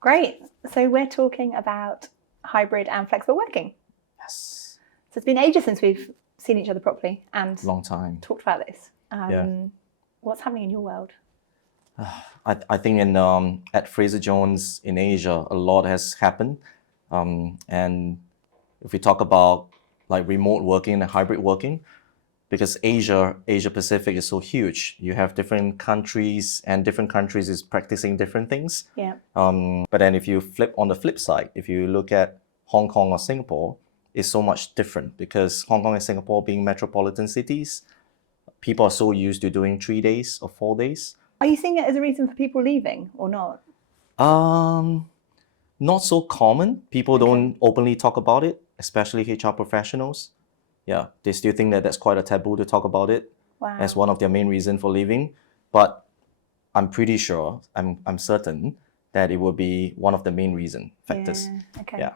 Great. So we're talking about hybrid and flexible working. Yes. So it's been ages since we've seen each other properly and Long time. talked about this. Yeah. What's happening in your world? I think at Fraser Jones in Asia, a lot has happened. And if we talk about like remote working and hybrid working, because Asia Pacific is so huge, you have different countries and different countries is practicing different things. Yeah. But then if you flip on the flip side, if you look at Hong Kong or Singapore, it's so much different because Hong Kong and Singapore being metropolitan cities, people are so used to doing 3 days or 4 days. Are you seeing it as a reason for people leaving or not? Not so common. People don't openly talk about it, especially HR professionals. Yeah, they still think that that's quite a taboo to talk about it as one of their main reasons for leaving. But I'm pretty sure, I'm certain that it will be one of the main factors. Yeah. Okay. Yeah.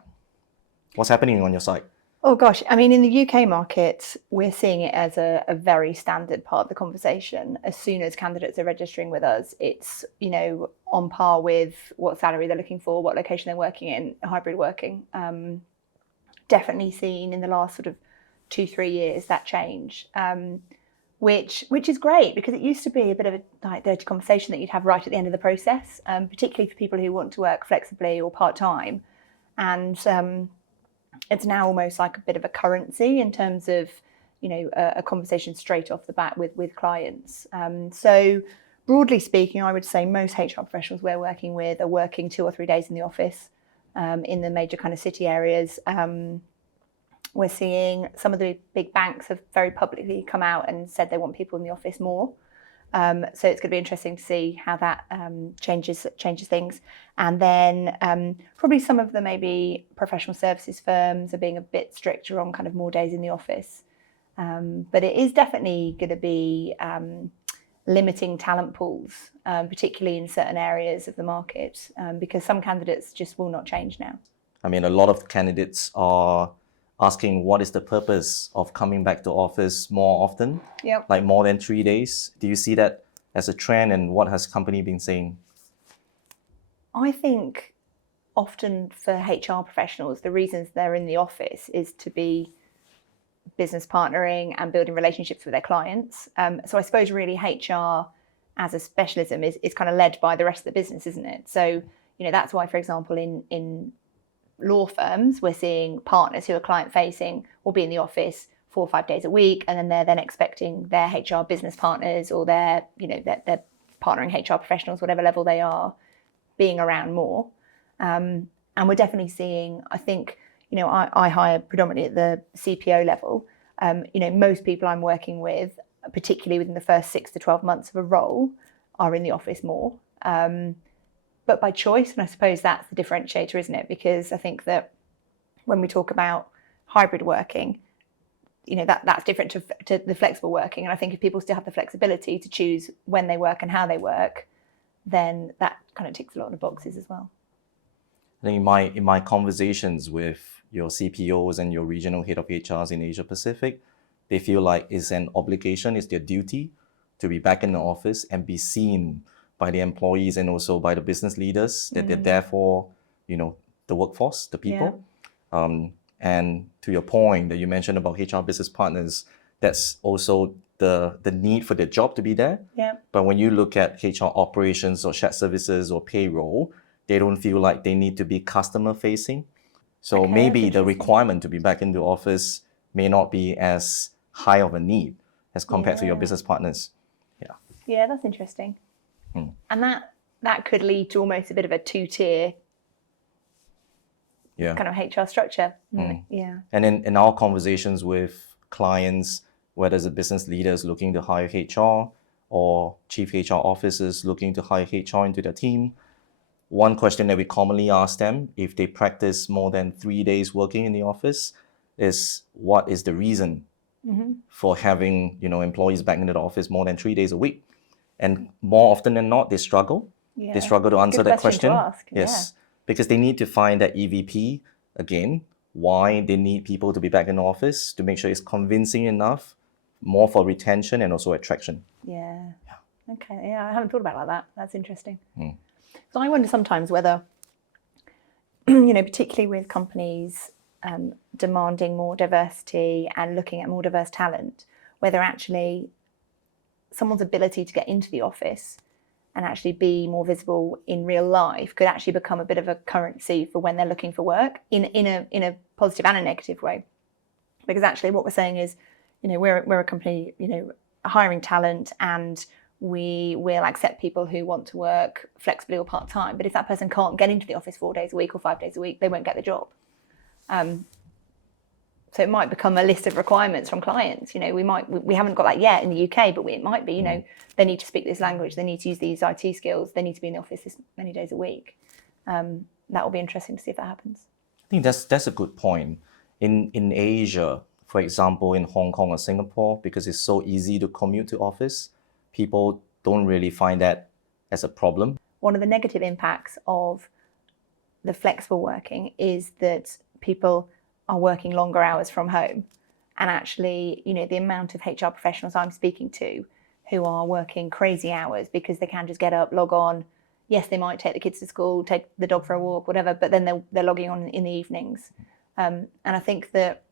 What's happening on your side? Oh gosh, I mean, in the UK market, we're seeing it as a very standard part of the conversation. As soon as candidates are registering with us, it's, on par with what salary they're looking for, what location they're working in, hybrid working. Definitely seen in the last sort of 2-3 years that change, which is great because it used to be a bit of a like dirty conversation that you'd have right at the end of the process, particularly for people who want to work flexibly or part-time. And it's now almost like a bit of a currency in terms of, a conversation straight off the bat with clients. So broadly speaking, I would say most HR professionals we're working with are working 2 or 3 days in the office in the major kind of city areas. We're seeing some of the big banks have very publicly come out and said they want people in the office more. So it's going to be interesting to see how that changes things. And then probably some of the maybe professional services firms are being a bit stricter on kind of more days in the office. But it is definitely going to be limiting talent pools, particularly in certain areas of the market, because some candidates just will not change now. I mean, a lot of candidates are asking what is the purpose of coming back to office more often, like more than 3 days. Do you see that as a trend, and what has company been saying? I think often for HR professionals, the reasons they're in the office is to be business partnering and building relationships with their clients. So I suppose really HR as a specialism is kind of led by the rest of the business, isn't it? So, that's why, for example, in law firms, we're seeing partners who are client facing will be in the office 4 or 5 days a week, and then they're then expecting their HR business partners or their partnering HR professionals, whatever level they are, being around more. And we're definitely seeing, I think, I hire predominantly at the CPO level. Most people I'm working with, particularly within the first 6 to 12 months of a role, are in the office more. But by choice, and I suppose that's the differentiator, isn't it? Because I think that when we talk about hybrid working, that's different to the flexible working. And I think if people still have the flexibility to choose when they work and how they work, then that kind of ticks a lot of boxes as well. I think in my conversations with your CPOs and your regional head of HRs in Asia Pacific, they feel like it's an obligation, it's their duty to be back in the office and be seen by the employees and also by the business leaders, that they're there for, the workforce, the people. Yeah. And to your point that you mentioned about HR business partners, that's also the need for their job to be there. Yeah. But when you look at HR operations or shared services or payroll, they don't feel like they need to be customer facing. So maybe the requirement to be back in the office may not be as high of a need as compared to your business partners. Yeah. Yeah, that's interesting. And that could lead to almost a bit of a 2-tier kind of HR structure. Yeah. And in our conversations with clients, whether it's a business leaders looking to hire HR or chief HR officers looking to hire HR into their team, one question that we commonly ask them if they practice more than 3 days working in the office is, what is the reason for having employees back into the office more than 3 days a week? And more often than not, they struggle. Yeah. They struggle to answer that question. To ask. Yes, because they need to find that EVP again why they need people to be back in the office, to make sure it's convincing enough, more for retention and also attraction. Yeah. Okay. Yeah, I haven't thought about it like that. That's interesting. So I wonder sometimes whether, particularly with companies demanding more diversity and looking at more diverse talent, whether actually someone's ability to get into the office and actually be more visible in real life could actually become a bit of a currency for when they're looking for work in a positive and a negative way. Because actually what we're saying is, we're a company, hiring talent, and we will accept people who want to work flexibly or part-time. But if that person can't get into the office 4 days a week or 5 days a week, they won't get the job. So it might become a list of requirements from clients. We haven't got that yet in the UK, but it might be, they need to speak this language, they need to use these IT skills, they need to be in the office this many days a week. That will be interesting to see if that happens. I think that's a good point. In Asia, for example, in Hong Kong or Singapore, because it's so easy to commute to office, people don't really find that as a problem. One of the negative impacts of the flexible working is that people are working longer hours from home. And actually, the amount of HR professionals I'm speaking to who are working crazy hours because they can just get up, log on. Yes, they might take the kids to school, take the dog for a walk, whatever, but then they're logging on in the evenings. And I think that,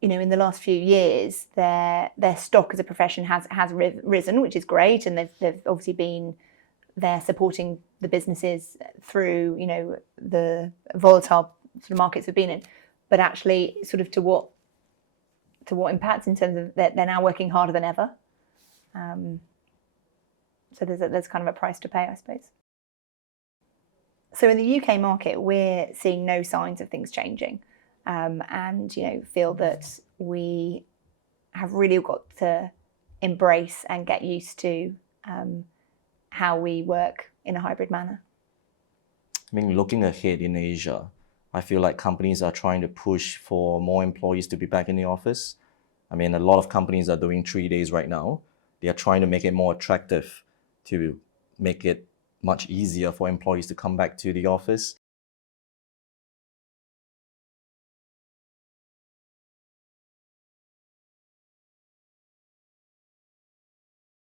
in the last few years, their stock as a profession has risen, which is great. And they've obviously been there supporting the businesses through, the volatile sort of markets we've been in, but actually sort of to what impacts in terms of they're now working harder than ever. So there's kind of a price to pay, I suppose. So in the UK market, we're seeing no signs of things changing, and feel that we have really got to embrace and get used to how we work in a hybrid manner. I mean, looking ahead in Asia, I feel like companies are trying to push for more employees to be back in the office. I mean, a lot of companies are doing 3 days right now. They are trying to make it more attractive, to make it much easier for employees to come back to the office.